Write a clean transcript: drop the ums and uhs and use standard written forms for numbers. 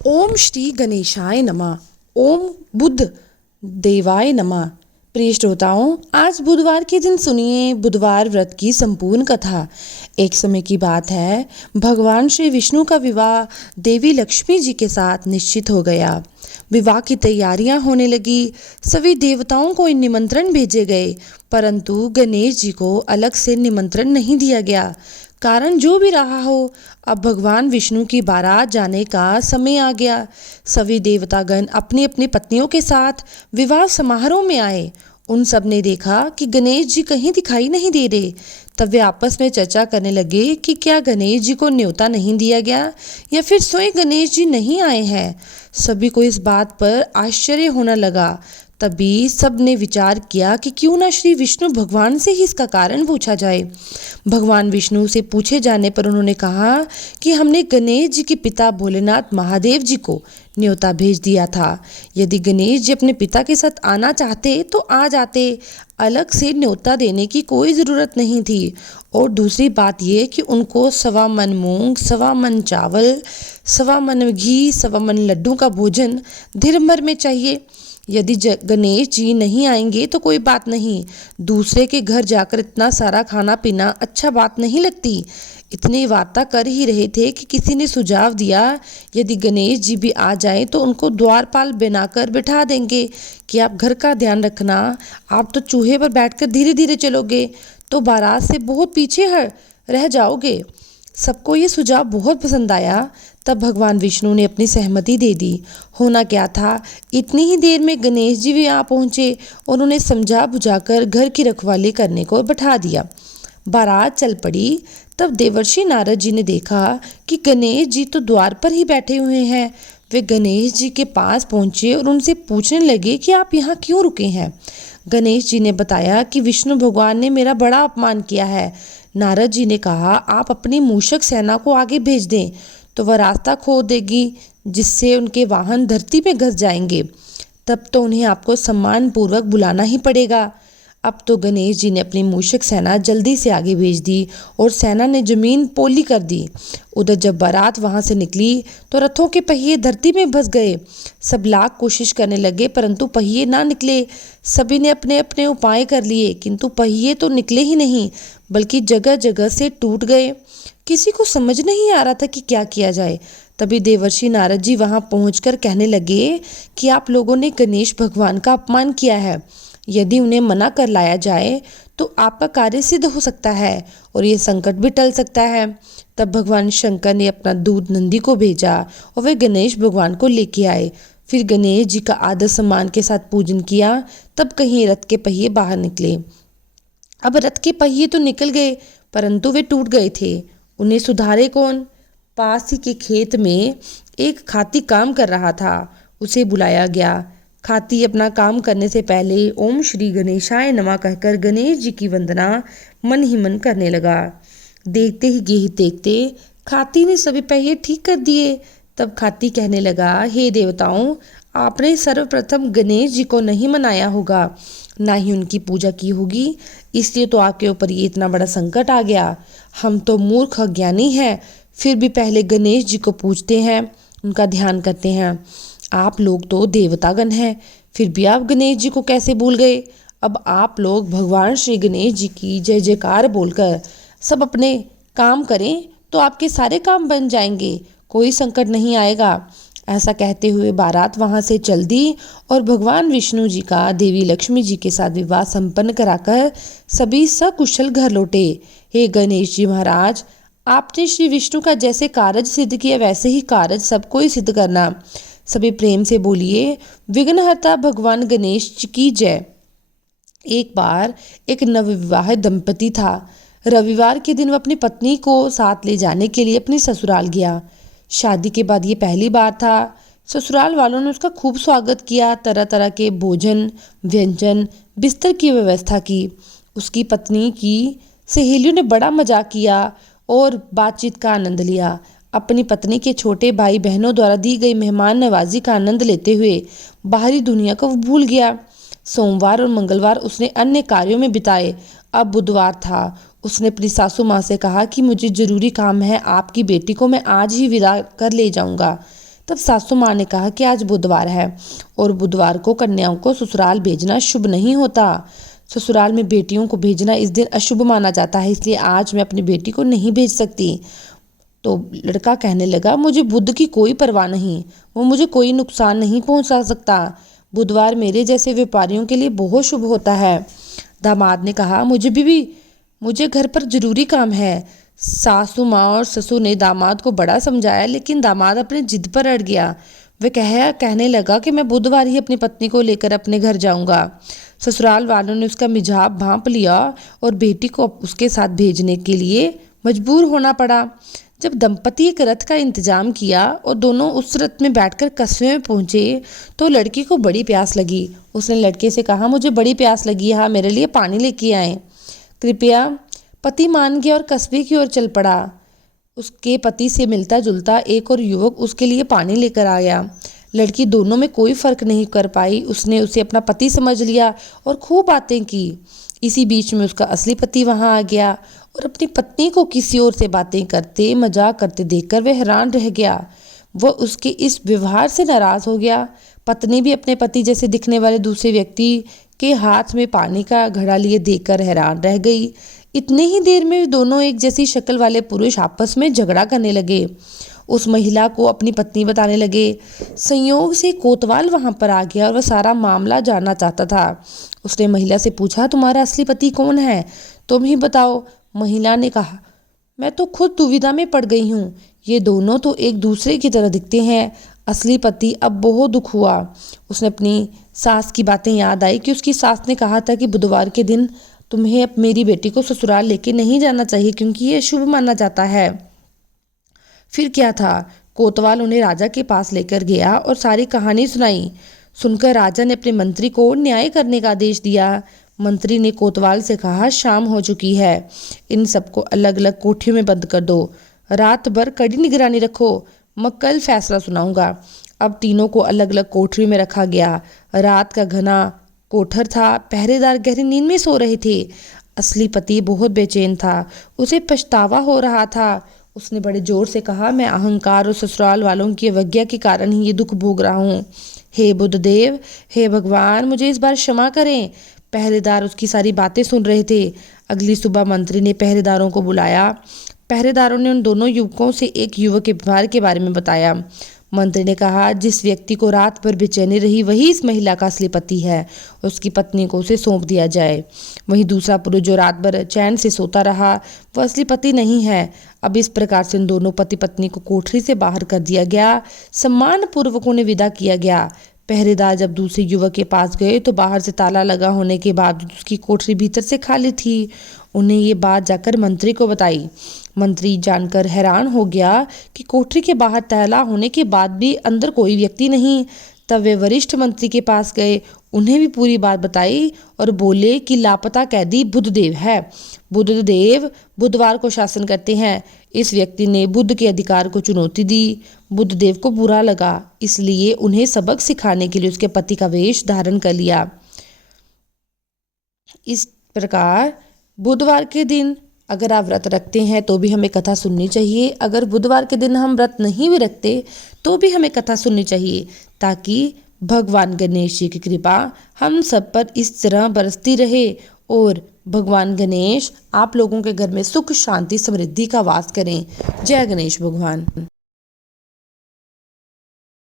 ओम श्री गणेशाय नमः। ओम बुद्ध देवाय नमः। प्रिय श्रोताओं, आज बुधवार के दिन सुनिए बुधवार व्रत की संपूर्ण कथा। एक समय की बात है, भगवान श्री विष्णु का विवाह देवी लक्ष्मी जी के साथ निश्चित हो गया। विवाह की तैयारियां होने लगी। सभी देवताओं को निमंत्रण भेजे गए, परंतु गणेश जी को अलग से निमंत्रण नहीं दिया गया। कारण जो भी रहा हो, अब भगवान विष्णु की बारात जाने का समय आ गया। सभी देवतागण अपनी अपनी पत्नियों के साथ विवाह समारोह में आए। उन सब ने देखा कि गणेश जी कहीं दिखाई नहीं दे रहे। तब वे आपस में चर्चा करने लगे कि क्या गणेश जी को न्योता नहीं दिया गया या फिर स्वयं गणेश जी नहीं आए हैं। सभी को इस बात पर आश्चर्य होने लगा। तभी सब ने विचार किया कि क्यों ना श्री विष्णु भगवान से ही इसका कारण पूछा जाए। भगवान विष्णु से पूछे जाने पर उन्होंने कहा कि हमने गणेश जी के पिता भोलेनाथ महादेव जी को न्योता भेज दिया था। यदि गणेश जी अपने पिता के साथ आना चाहते तो आ जाते, अलग से न्योता देने की कोई ज़रूरत नहीं थी। और दूसरी बात ये कि उनको 1.25 मन मूंग, 1.25 मन चावल, 1.25 मन घी, 1.25 मन लड्डू का भोजन दिन भर में चाहिए। यदि गणेश जी नहीं आएंगे तो कोई बात नहीं, दूसरे के घर जाकर इतना सारा खाना पीना अच्छा बात नहीं लगती। इतनी वार्ता कर ही रहे थे कि किसी ने सुझाव दिया, यदि गणेश जी भी आ जाएं तो उनको द्वारपाल बनाकर बिठा देंगे कि आप घर का ध्यान रखना। आप तो चूहे पर बैठकर धीरे धीरे चलोगे तो बारात से बहुत पीछे रह जाओगे। सबको ये सुझाव बहुत पसंद आया। तब भगवान विष्णु ने अपनी सहमति दे दी। होना क्या था, इतनी ही देर में गणेश जी भी आ पहुँचे और उन्हें समझा बुझाकर घर की रखवाली करने को बैठा दिया। बारात चल पड़ी। तब देवर्षि नारद जी ने देखा कि गणेश जी तो द्वार पर ही बैठे हुए हैं। वे गणेश जी के पास पहुँचे और उनसे पूछने लगे कि आप यहाँ क्यों रुके हैं। गणेश जी ने बताया कि विष्णु भगवान ने मेरा बड़ा अपमान किया है। नारद जी ने कहा, आप अपनी मूषक सेना को आगे भेज दें तो वह रास्ता खो देगी, जिससे उनके वाहन धरती में घस जाएंगे। तब तो उन्हें आपको सम्मान पूर्वक बुलाना ही पड़ेगा। अब तो गणेश जी ने अपनी मूषक सेना जल्दी से आगे भेज दी और सेना ने जमीन पोली कर दी। उधर जब बारात वहां से निकली तो रथों के पहिए धरती में फंस गए। सब लाख कोशिश करने लगे परंतु पहिए ना निकले। सभी ने अपने अपने उपाय कर लिए किंतु पहिए तो निकले ही नहीं, बल्कि जगह जगह से टूट गए। किसी को समझ नहीं आ रहा था कि क्या किया जाए। तभी देवर्षि नारद जी वहां पहुंचकर कहने लगे कि आप लोगों ने गणेश भगवान का अपमान किया है। यदि उन्हें मना कर लाया जाए तो आपका कार्य सिद्ध हो सकता है और ये संकट भी टल सकता है। तब भगवान शंकर ने अपना दूत नंदी को भेजा और वे गणेश भगवान को लेके आए। फिर गणेश जी का आदर सम्मान के साथ पूजन किया। तब कहीं रथ के पहिए बाहर निकले। अब रथ के पहिए तो निकल गए परंतु वे टूट गए थे। उन्हें सुधारे कौन? पास ही के खेत में एक खाती काम कर रहा था। उसे बुलाया गया। खाती अपना काम करने से पहले ओम श्री गणेशाय नमः कहकर गणेश जी की वंदना मन ही मन करने लगा। देखते ही देखते खाती ने सभी पहिए ठीक कर दिए। तब खाती कहने लगा, हे देवताओं, आपने सर्वप्रथम गणेश जी को नहीं मनाया होगा, ना ही उनकी पूजा की होगी, इसलिए तो आपके ऊपर ये इतना बड़ा संकट आ गया। हम तो मूर्ख अज्ञानी हैं, फिर भी पहले गणेश जी को पूजते हैं, उनका ध्यान करते हैं। आप लोग तो देवतागण हैं, फिर भी आप गणेश जी को कैसे भूल गए? अब आप लोग भगवान श्री गणेश जी की जय जयकार बोलकर सब अपने काम करें तो आपके सारे काम बन जाएंगे, कोई संकट नहीं आएगा। ऐसा कहते हुए बारात वहां से चल दी और भगवान विष्णु जी का देवी लक्ष्मी जी के साथ विवाह संपन्न कराकर सभी सकुशल घर लौटे। हे गणेश जी महाराज, आपने श्री विष्णु का जैसे कार्य सिद्ध किया वैसे ही कार्य सबको ही सिद्ध करना। सभी प्रेम से बोलिए, विघ्नहर्ता भगवान गणेश जी की जय। एक बार एक नवविवाहित दंपति था। रविवार के दिन वह अपनी पत्नी को साथ ले जाने के लिए अपने ससुराल गया। शादी के बाद ये पहली बार था। ससुराल वालों ने उसका खूब स्वागत किया। तरह तरह के भोजन, व्यंजन, बिस्तर की व्यवस्था की। उसकी पत्नी की सहेलियों ने बड़ा मजाक किया और बातचीत का आनंद लिया। अपनी पत्नी के छोटे भाई बहनों द्वारा दी गई मेहमान नवाजी का आनंद लेते हुए बाहरी दुनिया को वो भूल गया। सोमवार और मंगलवार उसने अन्य कार्यों में बिताए। अब बुधवार था। उसने अपनी सासू माँ से कहा कि मुझे जरूरी काम है, आपकी बेटी को मैं आज ही विदा कर ले जाऊंगा। तब सासू माँ ने कहा कि आज बुधवार है और बुधवार को कन्याओं को ससुराल भेजना शुभ नहीं होता। ससुराल में बेटियों को भेजना इस दिन अशुभ माना जाता है, इसलिए आज मैं अपनी बेटी को नहीं भेज सकती। तो लड़का कहने लगा, मुझे बुध की कोई परवाह नहीं, वो मुझे कोई नुकसान नहीं पहुंचा सकता। बुधवार मेरे जैसे व्यापारियों के लिए बहुत शुभ होता है। दामाद ने कहा, मुझे घर पर जरूरी काम है। सासू माँ और ससुर ने दामाद को बड़ा समझाया, लेकिन दामाद अपने जिद पर अड़ गया। वह कहने लगा कि मैं बुधवार ही अपनी पत्नी को लेकर अपने घर जाऊंगा। ससुराल वालों ने उसका मिजाज भांप लिया और बेटी को उसके साथ भेजने के लिए मजबूर होना पड़ा। जब दंपति एक रथ का इंतजाम किया और दोनों उस रथ में बैठकर कस्बे में पहुंचे तो लड़की को बड़ी प्यास लगी। उसने लड़के से कहा, मुझे बड़ी प्यास लगी है, मेरे लिए पानी लेके आए कृपया। पति मान गया और कस्बे की ओर चल पड़ा। उसके पति से मिलता जुलता एक और युवक उसके लिए पानी लेकर आया। लड़की दोनों में कोई फर्क नहीं कर पाई। उसने उसे अपना पति समझ लिया और खूब बातें की। इसी बीच में उसका असली पति वहां आ गया और अपनी पत्नी को किसी और से बातें करते मजाक करते देखकर वह हैरान रह गया। वह उसके इस व्यवहार से नाराज हो गया। पत्नी भी अपने पति जैसे दिखने वाले दूसरे व्यक्ति के हाथ में पानी का घड़ा लिए देखकर हैरान रह गई। इतने ही देर में दोनों एक जैसी शक्ल वाले पुरुष आपस में झगड़ा करने लगे। उस महिला को अपनी पत्नी बताने लगे। संयोग से कोतवाल वहां पर आ गया और वह सारा मामला जानना चाहता था। उसने महिला से पूछा, तुम्हारा असली पति कौन है, तुम ही बताओ। महिला ने कहा, मैं तो खुद दुविधा में पड़ गई हूँ, ये दोनों तो एक दूसरे की तरह दिखते हैं। असली पति अब बहुत दुख हुआ। उसने अपनी सास की बातें याद आई कि उसकी सास ने कहा था कि बुधवार के दिन तुम्हें अब मेरी बेटी को ससुराल लेके नहीं जाना चाहिए क्योंकि ये शुभ माना जाता है। फिर क्या था, कोतवाल उन्हें राजा के पास लेकर गया और सारी कहानी सुनाई। सुनकर राजा ने अपने मंत्री को न्याय करने का आदेश दिया। मंत्री ने कोतवाल से कहा, शाम हो चुकी है, इन सबको अलग अलग कोठरियों में बंद कर दो, रात भर कड़ी निगरानी रखो, मैं कल फैसला सुनाऊंगा। अब तीनों को अलग अलग कोठरी में रखा गया। रात का घना कोठर था, पहरेदार गहरी नींद में सो रहे थे। असली पति बहुत बेचैन था, उसे पछतावा हो रहा था। उसने बड़े जोर से कहा, मैं अहंकार और ससुराल वालों की अवज्ञा के कारण ही ये दुख भोग रहा हूँ। हे बुद्धदेव, हे भगवान, मुझे इस बार क्षमा करें। पहरेदार उसकी सारी बातें सुन रहे थे। अगली सुबह मंत्री ने पहरेदारों को बुलाया। पहरेदारों ने उन दोनों युवकों से एक युवक के व्यवहार के बारे में बताया। मंत्री ने कहा, जिस व्यक्ति को रात भर बेचैनी रही वही इस महिला का असली पति है, उसकी पत्नी को उसे सौंप दिया जाए। वहीं दूसरा पुरुष जो रात भर चैन से सोता रहा वह असली पति नहीं है। अब इस प्रकार से इन दोनों पति पत्नी को कोठरी से बाहर कर दिया गया। सम्मान पूर्वक उन्हें विदा किया गया। पहरेदार जब दूसरे युवक के पास गए तो बाहर से ताला लगा होने के बावजूद उसकी कोठरी भीतर से खाली थी। उन्हें ये बात जाकर मंत्री को बताई। मंत्री जानकर हैरान हो गया कि कोठरी के बाहर ताला होने के बाद भी अंदर कोई व्यक्ति नहीं। तब वे वरिष्ठ मंत्री के पास गए, उन्हें भी पूरी बात बताई और बोले कि लापता कैदी बुद्धदेव है। बुद्धदेव बुधवार को शासन करते हैं। इस व्यक्ति ने बुद्ध के अधिकार को चुनौती दी। बुद्धदेव को बुरा लगा, इसलिए उन्हें सबक सिखाने के लिए उसके पति का वेश धारण कर लिया। इस प्रकार बुधवार के दिन अगर आप व्रत रखते हैं तो भी हमें कथा सुननी चाहिए। अगर बुधवार के दिन हम व्रत नहीं भी रखते तो भी हमें कथा सुननी चाहिए, ताकि भगवान गणेश जी की कृपा हम सब पर इस तरह बरसती रहे और भगवान गणेश आप लोगों के घर में सुख शांति समृद्धि का वास करें। जय गणेश भगवान।